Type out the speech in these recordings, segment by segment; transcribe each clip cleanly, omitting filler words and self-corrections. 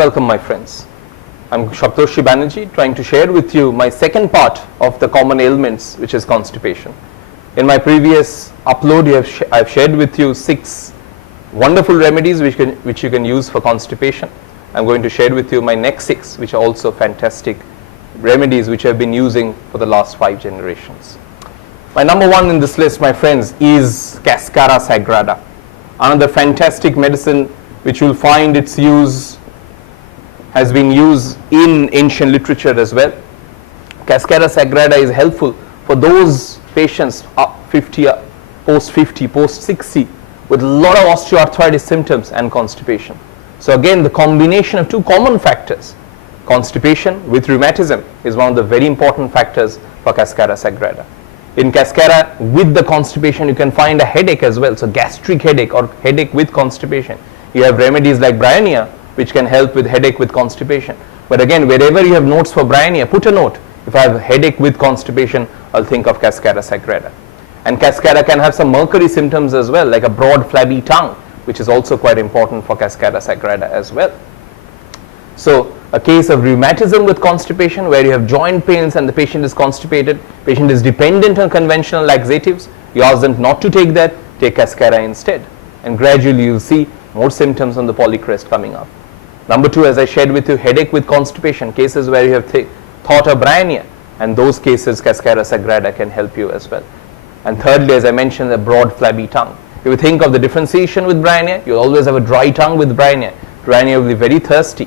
welcome my friends. I'm Saptarshi Banerjea, trying to share with you my second part of the common ailments, which is constipation. In my previous upload, I've shared with you 6 wonderful remedies which you can use for constipation. I'm going to share with you my next 6, which are also fantastic remedies which I've been using for the last 5 generations. My number 1 in this list, my friends, is Cascara Sagrada. Another fantastic medicine which you'll find its use has been used in ancient literature as well. Cascara Sagrada is helpful for those patients post 50, post 60 with a lot of osteoarthritis symptoms and constipation. So again, the combination of 2 common factors, constipation with rheumatism, is one of the very important factors for Cascara Sagrada. In Cascara, with the constipation, you can find a headache as well. So gastric headache or headache with constipation. You have remedies like Bryonia, which can help with headache with constipation. But again, wherever you have notes for Bryonia, put a note. If I have a headache with constipation, I'll think of Cascara Sagrada. And Cascara can have some mercury symptoms as well, like a broad flabby tongue, which is also quite important for Cascara Sagrada as well. So a case of rheumatism with constipation, where you have joint pains and the patient is constipated, patient is dependent on conventional laxatives, you ask them not to take that, take Cascara instead. And gradually you'll see more symptoms on the polycrest coming up. Number 2, as I shared with you, headache with constipation, cases where you have thought of Bryonia, and those cases Cascara Sagrada can help you as well. And thirdly, as I mentioned, a broad flabby tongue. If you think of the differentiation with Bryonia, you'll always have a dry tongue with Bryonia. Bryonia will be very thirsty.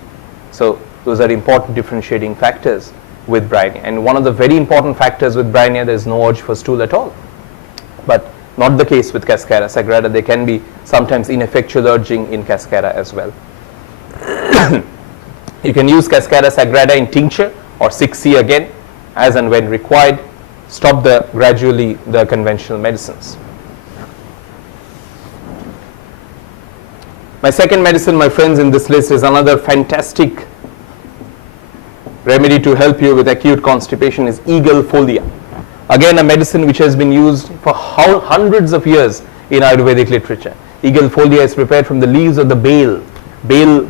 So those are important differentiating factors with Bryonia. And one of the very important factors with Bryonia, there is no urge for stool at all. But not the case with Cascara Sagrada. There can be sometimes ineffectual urging in Cascara as well. You can use Cascara Sagrada in tincture or 6C again, as and when required. Stop gradually the conventional medicines. My second medicine, my friends, in this list is another fantastic remedy to help you with acute constipation, is Eagle Folia. Again, a medicine which has been used for hundreds of years in Ayurvedic literature. Eagle Folia is prepared from the leaves of the bale. Bale,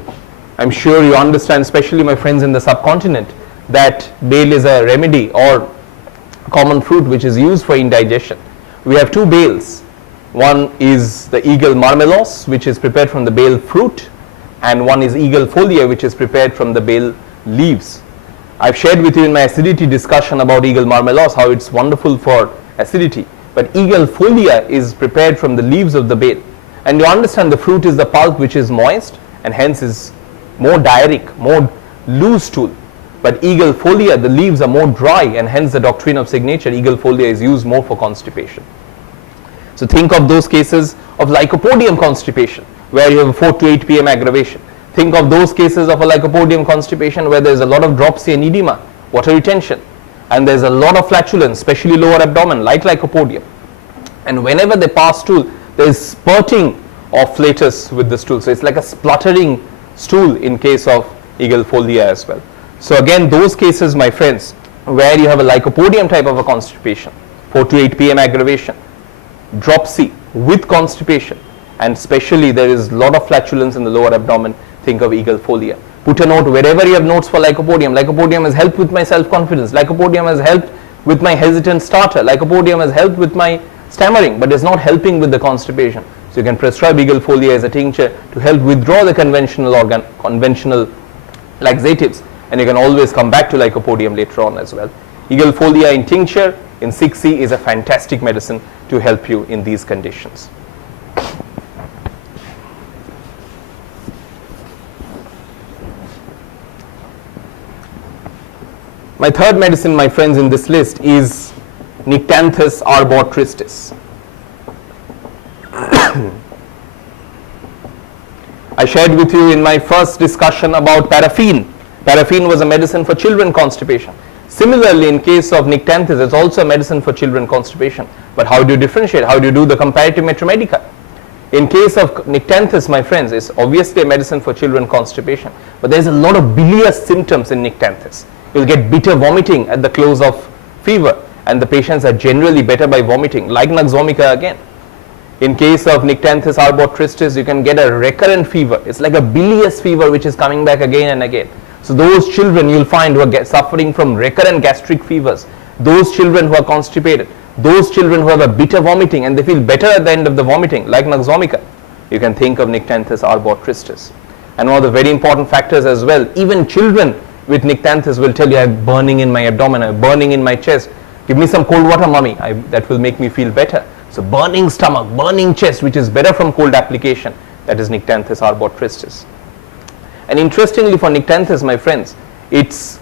I'm sure you understand, especially my friends in the subcontinent, that bale is a remedy or common fruit which is used for indigestion. We have 2 bales. One is the Eagle Marmelos, which is prepared from the bale fruit, and one is Eagle Folia, which is prepared from the bale leaves. I've shared with you in my acidity discussion about Eagle Marmelos how it's wonderful for acidity, but Eagle Folia is prepared from the leaves of the bale. And you understand the fruit is the pulp which is moist and hence is more diarrheic, more loose stool. But Eagle Folia, the leaves are more dry, and hence the doctrine of signature, Eagle Folia is used more for constipation. So think of those cases of Lycopodium constipation, where you have a 4 to 8 p.m. aggravation. Think of those cases of a Lycopodium constipation where there is a lot of dropsy and edema, water retention, and there is a lot of flatulence, especially lower abdomen, like Lycopodium. And whenever they pass stool, there is spurting of flatus with the stool. So it's like a spluttering stool in case of Eagle Folia as well. So again, those cases, my friends, where you have a Lycopodium type of a constipation, 4 to 8 p.m. aggravation, dropsy with constipation, and especially there is a lot of flatulence in the lower abdomen, think of Eagle Folia. Put a note wherever you have notes for Lycopodium. Lycopodium has helped with my self-confidence. Lycopodium has helped with my hesitant starter. Lycopodium has helped with my stammering, but is not helping with the constipation. So you can prescribe Eagle Folia as a tincture to help withdraw the conventional laxatives, and you can always come back to Lycopodium later on as well. Eagle Folia in tincture in 6C is a fantastic medicine to help you in these conditions. My third medicine, my friends, in this list is Nitanthis Arbotrystis. I shared with you in my first discussion about paraffin. Paraffin was a medicine for children constipation. Similarly, in case of Nitanthis, it's also a medicine for children constipation. But how do you differentiate? How do you do the comparative metromedica? In case of Nitanthis, my friends, it's obviously a medicine for children constipation. But there's a lot of bilious symptoms in Nitanthis. You'll get bitter vomiting at the close of fever, and the patients are generally better by vomiting, like Nux vomica again. In case of Nitanthis Arbotrystis, you can get a recurrent fever. It's like a bilious fever which is coming back again and again. So those children you'll find who are suffering from recurrent gastric fevers, those children who are constipated, those children who have a bitter vomiting and they feel better at the end of the vomiting, like Noxomica, you can think of Nitanthis Arbotrystis. And one of the very important factors as well, even children with Nitanthis will tell you, I have burning in my abdomen, I have burning in my chest. Give me some cold water, mommy, that will make me feel better. So burning stomach, burning chest, which is better from cold application, that is Nitanthis Arbotrystis. And interestingly for Nitanthis, my friends, it's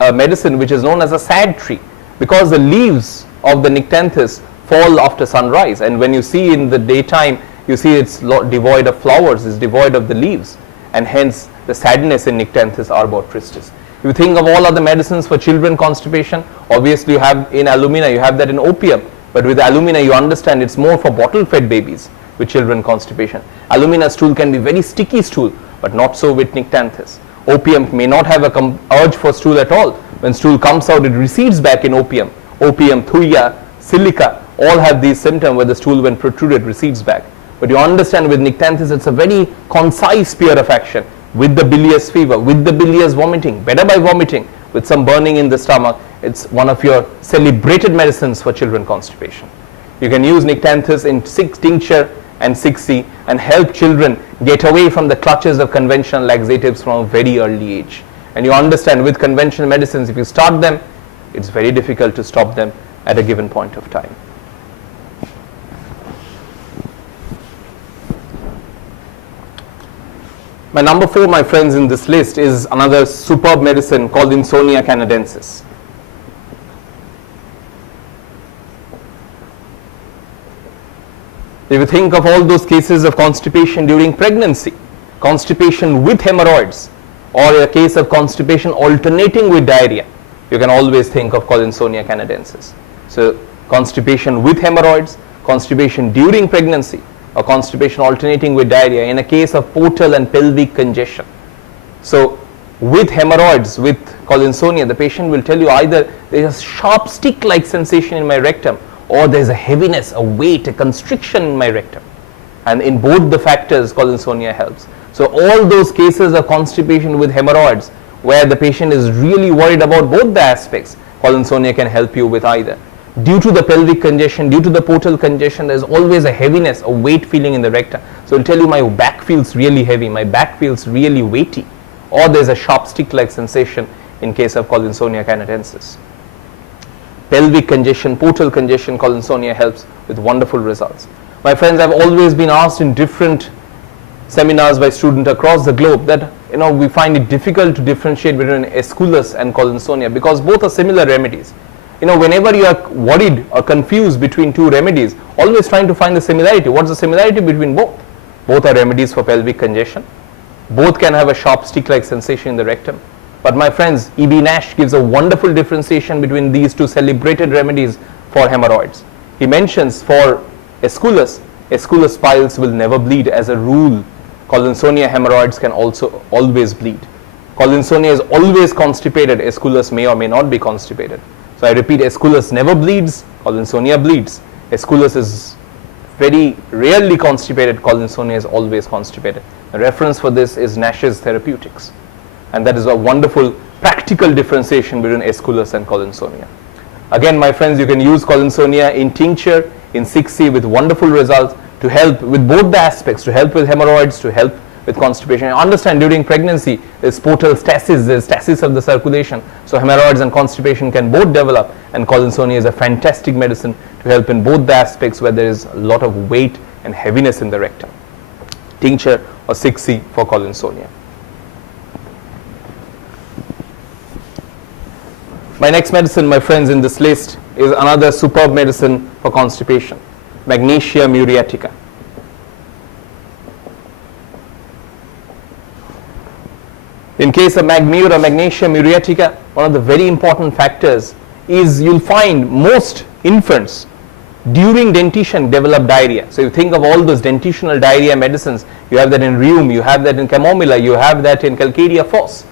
a medicine which is known as a sad tree, because the leaves of the Nitanthis fall after sunrise, and when you see in the daytime, you see it's devoid of flowers, it's devoid of the leaves, and hence the sadness in Nitanthis Arbotrystis. If you think of all other medicines for children constipation, obviously you have in alumina, you have that in opium, but with alumina you understand it's more for bottle-fed babies with children constipation. Alumina stool can be very sticky stool, but not so with Nitanthis. Opium may not have a urge for stool at all. When stool comes out, it recedes back in opium. Opium, thuya, silica, all have these symptoms where the stool when protruded recedes back. But you understand with Nitanthis, it's a very concise sphere of action with the bilious fever, with the bilious vomiting, better by vomiting, with some burning in the stomach. It's one of your celebrated medicines for children constipation. You can use Nitanthis in tincture and 6C and help children get away from the clutches of conventional laxatives from a very early age. And you understand with conventional medicines, if you start them, it's very difficult to stop them at a given point of time. My number 4, my friends, in this list is another superb medicine called Insomnia Canadensis. If you think of all those cases of constipation during pregnancy, constipation with hemorrhoids, or a case of constipation alternating with diarrhea, you can always think of called Insomnia Canadensis. So constipation with hemorrhoids, constipation during pregnancy, or constipation alternating with diarrhea in a case of portal and pelvic congestion. So with hemorrhoids, with insomnia, the patient will tell you either there is a sharp stick-like sensation in my rectum, or there is a heaviness, a weight, a constriction in my rectum. And in both the factors, insomnia helps. So all those cases of constipation with hemorrhoids, where the patient is really worried about both the aspects, insomnia can help you with either. Due to the pelvic congestion, due to the portal congestion, there is always a heaviness, a weight feeling in the rectum. So it will tell you my back feels really heavy, my back feels really weighty, or there is a sharp stick-like sensation in case of Insomnia Canadensis. Pelvic congestion, portal congestion, insomnia helps with wonderful results. My friends, I've always been asked in different seminars by students across the globe that we find it difficult to differentiate between Aeschylus and insomnia because both are similar remedies. Whenever you are worried or confused between two remedies, always trying to find the similarity. What's the similarity between both? Both are remedies for pelvic congestion. Both can have a sharp stick-like sensation in the rectum. But my friends, E.B. Nash gives a wonderful differentiation between these two celebrated remedies for hemorrhoids. He mentions for Aeschylus piles will never bleed as a rule. Insomnia hemorrhoids can also always bleed. Insomnia is always constipated. Aeschylus may or may not be constipated. So I repeat, Aeschylus never bleeds, insomnia bleeds. Aeschylus is very rarely constipated, insomnia is always constipated. The reference for this is Nash's Therapeutics. And that is a wonderful practical differentiation between Aeschylus and insomnia. Again, my friends, you can use insomnia in tincture, in 6C with wonderful results to help with both the aspects, to help with hemorrhoids, to help with constipation. I understand during pregnancy there's portal stasis, there's stasis of the circulation, so hemorrhoids and constipation can both develop, and insomnia is a fantastic medicine to help in both the aspects where there is a lot of weight and heaviness in the rectum. Tincture or 6C for insomnia. My next medicine, my friends, in this list is another superb medicine for constipation, Magnesium Ureatica. In case of Magmure or Magnesium Ureatica, one of the very important factors is you'll find most infants during dentition develop diarrhea. So you think of all those dentitional diarrhea medicines, you have that in rheum, you have that in chamomilla, you have that in Calcaria fos.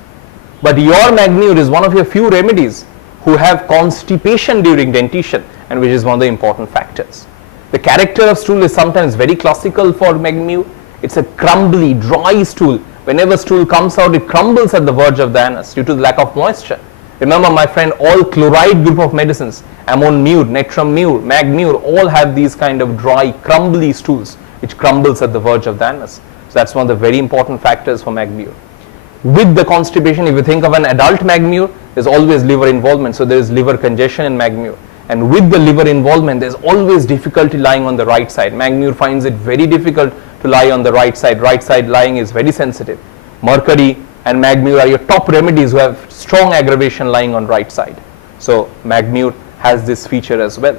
But your Magmure is one of your few remedies who have constipation during dentition, and which is one of the important factors. The character of stool is sometimes very classical for Magnesium. It's a crumbly, dry stool. Whenever stool comes out, it crumbles at the verge of the anus due to the lack of moisture. Remember, my friend, all chloride group of medicines, Ammon Mure, Natrum Mure, Mag Mure, all have these kind of dry, crumbly stools which crumbles at the verge of the anus. So that's one of the very important factors for Mag Mure. With the constipation, if you think of an adult Mag Mure, there's always liver involvement. So there is liver congestion in Mag Mure. And with the liver involvement, there's always difficulty lying on the right side. Mag Mure finds it very difficult to lie on the right side. Right side lying is very sensitive. Mercury and Mag Mure are your top remedies who have strong aggravation lying on right side. So Mag Mure has this feature as well.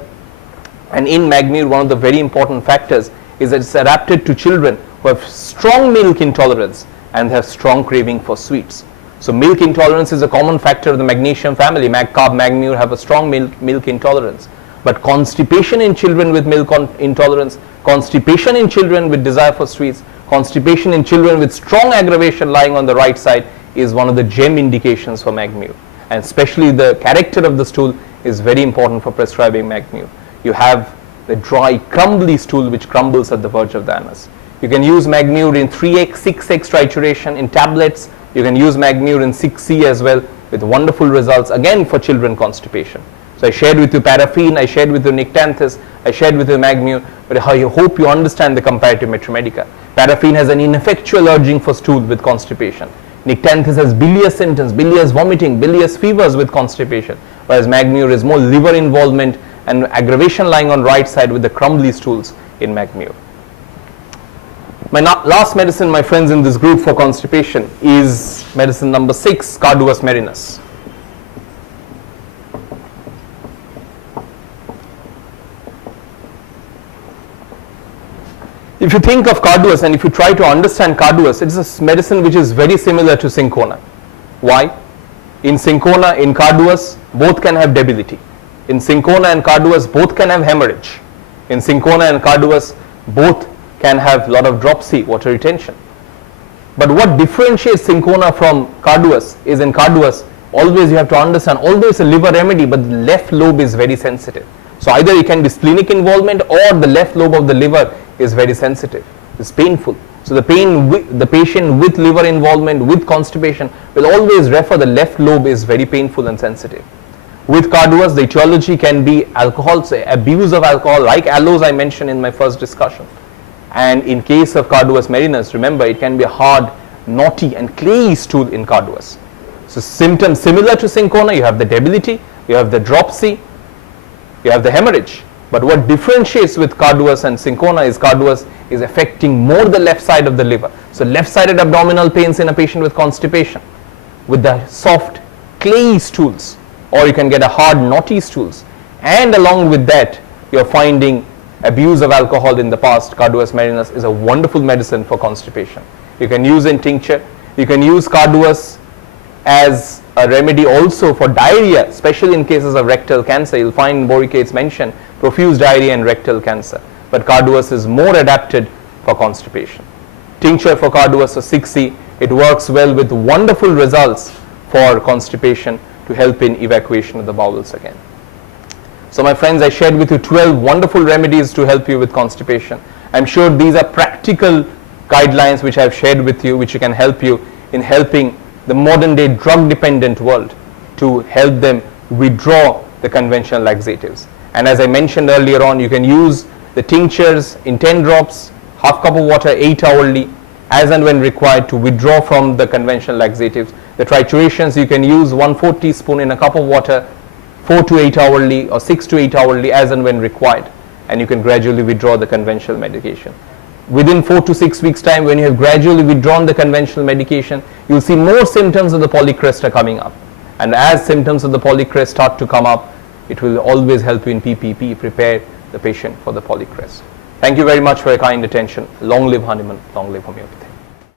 And in Mag Mure, one of the very important factors is that it's adapted to children who have strong milk intolerance and have strong craving for sweets. So milk intolerance is a common factor of the magnesium family. Mag Carb, Mag Mure have a strong milk intolerance. But constipation in children with milk intolerance, constipation in children with desire for sweets, constipation in children with strong aggravation lying on the right side is one of the gem indications for Mag Mure. And especially the character of the stool is very important for prescribing Mag Mure. You have the dry, crumbly stool which crumbles at the verge of the anus. You can use Mag Mure in 3x, 6x trituration in tablets. You can use Mag Mure in 6C as well with wonderful results again for children constipation. So I shared with you paraffin, I shared with you Nitanthis, I shared with you Mag Mure, but I hope you understand the comparative Metromedica. Paraffin has an ineffectual urging for stool with constipation. Nitanthis has bilious symptoms, bilious vomiting, bilious fevers with constipation, whereas Mag Mure is more liver involvement and aggravation lying on right side with the crumbly stools in Mag Mure. My last medicine, my friends, in this group for constipation is medicine number 6, Carduus marinus. If you think of Carduus and if you try to understand Carduus, it is a medicine which is very similar to Cinchona. Why? In Cinchona, in Carduus, both can have debility. In Cinchona and Carduus, both can have hemorrhage. In Cinchona and Carduus, both can have a lot of dropsy, water retention. But what differentiates Cinchona from Carduus is in Carduus, always you have to understand, although it's a liver remedy, but the left lobe is very sensitive. So either it can be splenic involvement or the left lobe of the liver is very sensitive. It's painful. So the patient with liver involvement, with constipation will always refer the left lobe is very painful and sensitive. With Carduus, the etiology can be alcohol, so abuse of alcohol, like aloes I mentioned in my first discussion. And in case of Carduus marinus, remember it can be a hard, knotty and clayey stool in Carduus. So symptoms similar to Cinchona, you have the debility, you have the dropsy, you have the hemorrhage. But what differentiates with Carduus and Cinchona is Carduus is affecting more the left side of the liver. So left-sided abdominal pains in a patient with constipation, with the soft, clayey stools, or you can get a hard, knotty stools. And along with that, you're finding abuse of alcohol in the past. Carduus marinus is a wonderful medicine for constipation. You can use in tincture. You can use Carduus as a remedy also for diarrhea, especially in cases of rectal cancer. You'll find boricates mentioned profuse diarrhea and rectal cancer. But Carduus is more adapted for constipation. Tincture for Carduus is 6C. It works well with wonderful results for constipation to help in evacuation of the bowels again. So my friends, I shared with you 12 wonderful remedies to help you with constipation. I'm sure these are practical guidelines which I've shared with you, which can help you in helping the modern day drug dependent world to help them withdraw the conventional laxatives. And as I mentioned earlier on, you can use the tinctures in 10 drops, half cup of water 8 hourly, as and when required to withdraw from the conventional laxatives. The triturations you can use 1/4 teaspoon in a cup of water 4 to 8 hourly or 6 to 8 hourly as and when required, and you can gradually withdraw the conventional medication. Within 4 to 6 weeks time, when you have gradually withdrawn the conventional medication, you'll see more symptoms of the polycrest are coming up. And as symptoms of the polycrest start to come up, it will always help you in PPP, prepare the patient for the polycrest. Thank you very much for your kind attention. Long live Hanuman, long live homeopathy.